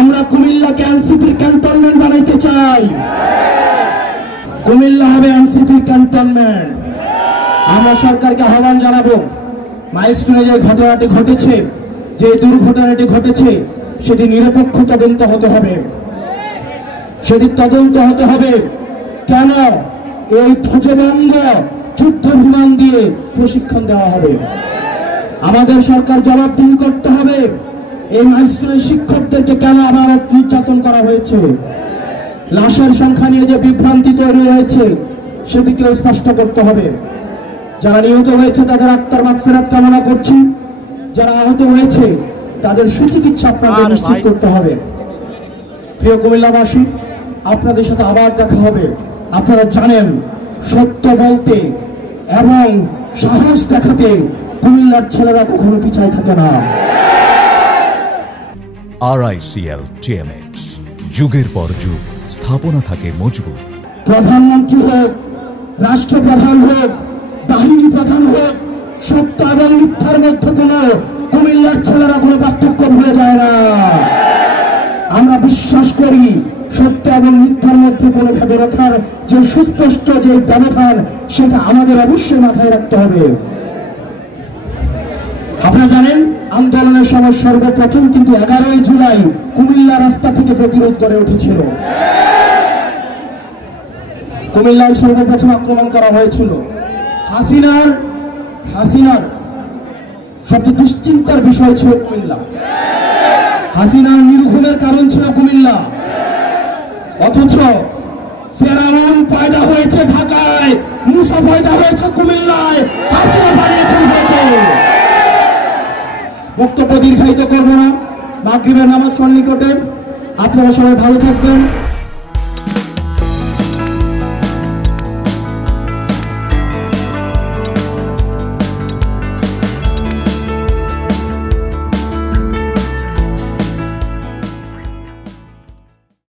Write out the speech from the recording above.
আমরা কুমিল্লাকে এনসিপির ক্যান্টনমেন্ট বানাইতে চাই। কুমিল্লা হবে এনসিপির ক্যান্টনমেন্ট। আমরা সরকারকে আহ্বান জানাবো, মাইলস্টোনে যে ঘটনাটি ঘটেছে, যে দুর্ঘটনাটি ঘটেছে, সেটি নিরপেক্ষ তদন্ত হতে হবে। সেটি তদন্ত হতে হবে কেন এই ধ্বজভঙ্গ যুদ্ধ বিমান দিয়ে প্রশিক্ষণ দেওয়া হবে। আমাদের সরকার জবাবদিহি করতে হবে, এই মাইলস্টোনের শিক্ষকদেরকে কেন আবার নির্যাতন করা হয়েছে। লাশের সংখ্যা নিয়ে যে বিভ্রান্তি তৈরি হয়েছে সেটিকে স্পষ্ট করতে হবে। যারা নিহত হয়েছে তাদের আত্মার মাগফিরাত কামনা করছি, যারা আহত হয়েছে তাদের সুচিকিৎসা আপনাদের নিশ্চিত করতে হবে। প্রিয় কুমিল্লাবাসী, আপনাদের সাথে আবার দেখা হবে। আপনারা জানেন, সত্য বলতে এবং সাহস দেখাতে কুমিল্লার ছেলেরা কখনো পিছায় থাকে না। RICL TMX, যুগের পর যুগ স্থাপনা থাকে মজবুত। প্রধানমন্ত্রী হোক, রাষ্ট্রপ্রধান হোক, বাহিনী প্রধান হোক, সত্য এবং মিথ্যার মধ্যে কোনো কুমিল্লার ছেলেরা কোনো পার্থক্য ভুলে যায় না। আমরা বিশ্বাস করি সত্য এবং মিথ্যার মধ্যে কোনো ভেদ রাখার যে সুস্পষ্ট যে ব্যবধান, সেটা আমাদের অবশ্যই মাথায় রাখতে হবে। আপনারা জানেন, আন্দোলনের সময় সর্বপ্রথম কিন্তু 11ই জুলাই কুমিল্লা রাস্তা থেকে প্রতিরোধ করে উঠেছিল। কুমিল্লায় সর্বপ্রথম আক্রমণ করা হয়েছিল। হাসিনার সবচেয়ে দুশ্চিন্তার বিষয় ছিল কুমিল্লা। হাসিনার নির্ঘুমের কারণ ছিল কুমিল্লা। অথচ ফেরাউন পয়দা হয়েছে ঢাকায়, মুসা পয়দা হয়েছে কুমিল্লায়, হাসিনা বানিয়েছেন ঢাকাতে। বক্তব্য দীর্ঘায়িত করবো না, মাগরিবের নামাজ সন্নিকটে। আপনারা সবাই ভালো থাকবেন।